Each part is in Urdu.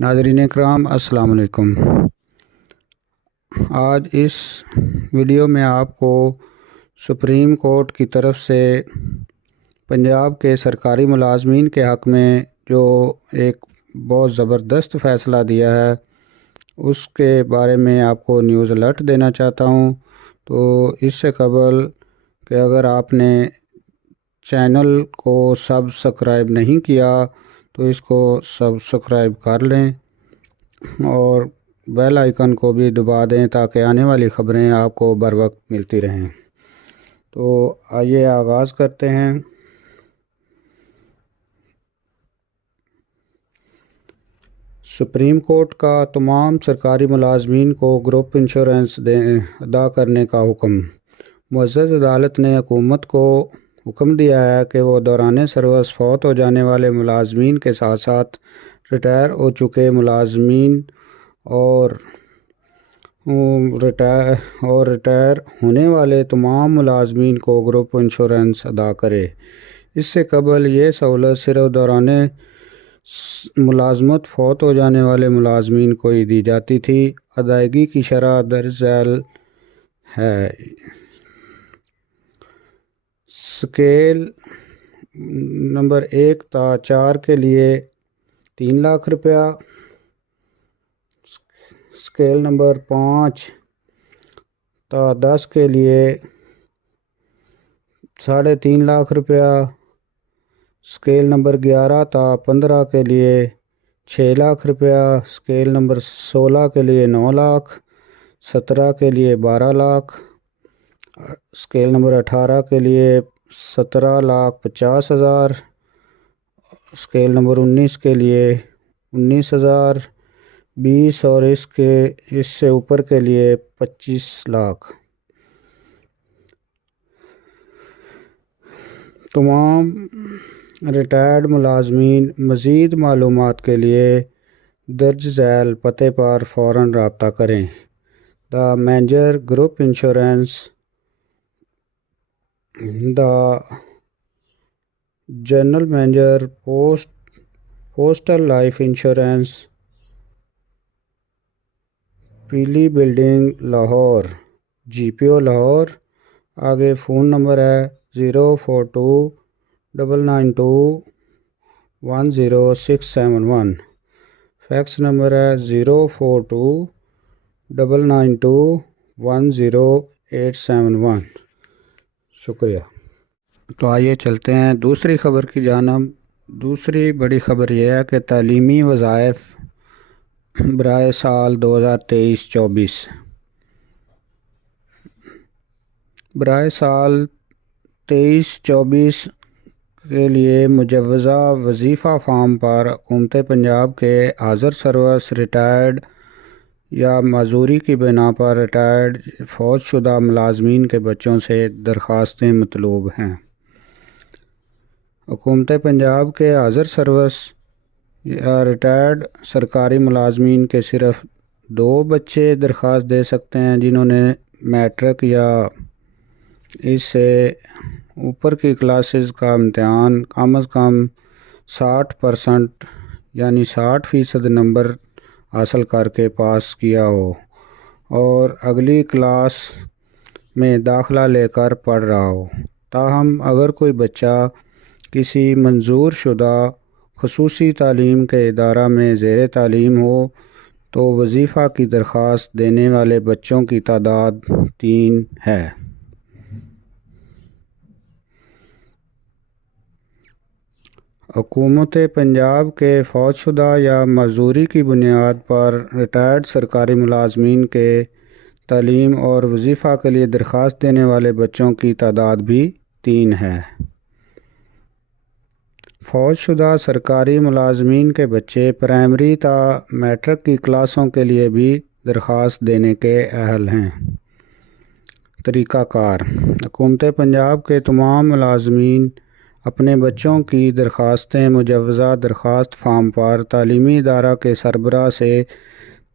ناظرین اکرام السلام علیکم۔ آج اس ویڈیو میں آپ کو سپریم کورٹ کی طرف سے پنجاب کے سرکاری ملازمین کے حق میں جو ایک بہت زبردست فیصلہ دیا ہے اس کے بارے میں آپ کو نیوز الرٹ دینا چاہتا ہوں۔ تو اس سے قبل کہ اگر آپ نے چینل کو سبسکرائب نہیں کیا تو اس کو سبسکرائب کر لیں اور بیل آئیکن کو بھی دبا دیں تاکہ آنے والی خبریں آپ کو بر وقت ملتی رہیں۔ تو آئیے آغاز کرتے ہیں۔ سپریم کورٹ کا تمام سرکاری ملازمین کو گروپ انشورنس ادا کرنے کا حکم۔ معزز عدالت نے حکومت کو حکم دیا ہے کہ وہ دوران سروس فوت ہو جانے والے ملازمین کے ساتھ ساتھ ریٹائر ہو چکے ملازمین اور ریٹائر ہونے والے تمام ملازمین کو گروپ انشورنس ادا کرے۔ اس سے قبل یہ سہولت صرف دوران ملازمت فوت ہو جانے والے ملازمین کو ہی دی جاتی تھی۔ ادائیگی کی شرح درج ذیل ہے۔ اسکیل نمبر 1 تا 4 کے لیے 3 لاکھ روپیہ، اسکیل نمبر 5 تا 10 کے لیے 3.5 لاکھ روپیہ، اسکیل نمبر 11 تا 15 کے لیے 6 لاکھ روپیہ، اسکیل نمبر 16 کے لیے 9 لاکھ، 17 کے لیے 12 لاکھ، اسکیل نمبر 18 کے لیے 17,50,000، اسکیل نمبر 19 کے لیے 19,000، 20 اور اس سے اوپر کے لیے 25 لاکھ۔ تمام ریٹائرڈ ملازمین مزید معلومات کے لیے درج ذیل پتے پر فوراً رابطہ کریں۔ The manager group insurance, the general manager postal life insurance, پیلی بلڈنگ لاہور، GPO لاہور۔ آگے فون نمبر ہے 04299210671، فیکس نمبر ہے 04299210871۔ شکریہ۔ تو آئیے چلتے ہیں دوسری خبر کی جانب۔ دوسری بڑی خبر یہ ہے کہ تعلیمی وظائف برائے سال 2023-24 برائے سال 23-24 کے لیے مجوزہ وظیفہ فارم پر حکومت پنجاب کے حاضر سروس ریٹائرڈ یا معذوری کی بنا پر ریٹائرڈ فوت شدہ ملازمین کے بچوں سے درخواستیں مطلوب ہیں۔ حکومت پنجاب کے حاضر سروس یا ریٹائرڈ سرکاری ملازمین کے صرف 2 بچے درخواست دے سکتے ہیں جنہوں نے میٹرک یا اس سے اوپر کی کلاسز کا امتحان کم از کم 60% یعنی 60% نمبر حاصل کر کے پاس کیا ہو اور اگلی کلاس میں داخلہ لے کر پڑھ رہا ہو۔ تاہم اگر کوئی بچہ کسی منظور شدہ خصوصی تعلیم کے ادارہ میں زیر تعلیم ہو تو وظیفہ کی درخواست دینے والے بچوں کی تعداد 3 ہے۔ حکومت پنجاب کے فوت شدہ یا معذوری کی بنیاد پر ریٹائرڈ سرکاری ملازمین کے تعلیم اور وظیفہ کے لیے درخواست دینے والے بچوں کی تعداد بھی 3 ہے۔ فوت شدہ سرکاری ملازمین کے بچے پرائمری تا میٹرک کی کلاسوں کے لیے بھی درخواست دینے کے اہل ہیں۔ طریقہ کار: حکومت پنجاب کے تمام ملازمین اپنے بچوں کی درخواستیں مجوزہ درخواست فارم پر تعلیمی ادارہ کے سربراہ سے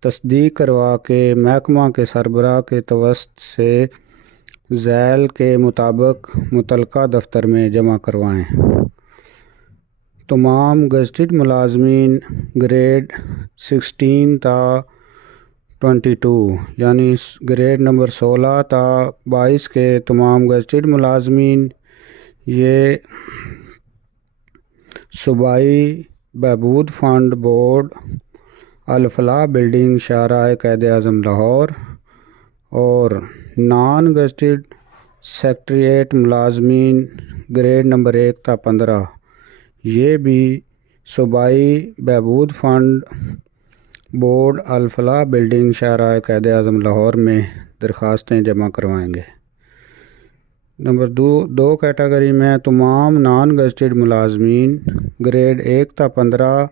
تصدیق کروا کے محکمہ کے سربراہ کے توسط سے ذیل کے مطابق متعلقہ دفتر میں جمع کروائیں۔ تمام گزٹڈ ملازمین گریڈ 16 تا 22 یعنی گریڈ نمبر 16 تا 22 کے تمام گزٹڈ ملازمین یہ صوبائی بہبود فنڈ بورڈ الفلاح بلڈنگ شاہراہ قائد اعظم لاہور اور نان گزٹڈ سیکٹریٹ ملازمین گریڈ نمبر 1 تا 15 یہ بھی صوبائی بہبود فنڈ بورڈ الفلاح بلڈنگ شاہراہ قائد اعظم لاہور میں درخواستیں جمع کروائیں گے۔ نمبر 2 کیٹیگری میں تمام نان گزٹڈ ملازمین گریڈ 1 تا 15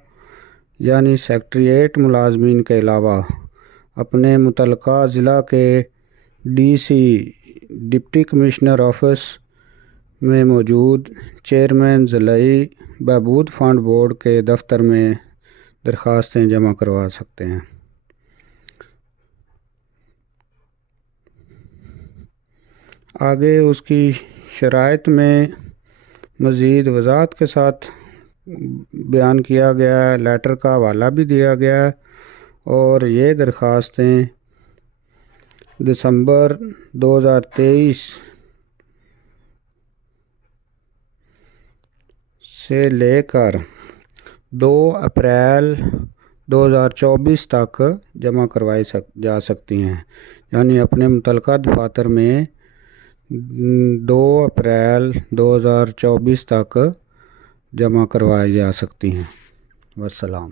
یعنی سیکٹریٹ ملازمین کے علاوہ اپنے متعلقہ ضلع کے D C deputy commissioner office میں موجود چیئرمین ضلعی بہبود فنڈ بورڈ کے دفتر میں درخواستیں جمع کروا سکتے ہیں۔ آگے اس کی شرائط میں مزید وضاحت کے ساتھ بیان کیا گیا ہے، لیٹر کا حوالہ بھی دیا گیا ہے اور یہ درخواستیں دسمبر 2023 سے لے کر 2 اپریل 2024 تک جمع کروائی جا سکتی ہیں، یعنی اپنے متعلقہ دفاتر میں 2 اپریل 2024 تک جمع کروائی جا سکتی ہیں۔ والسلام۔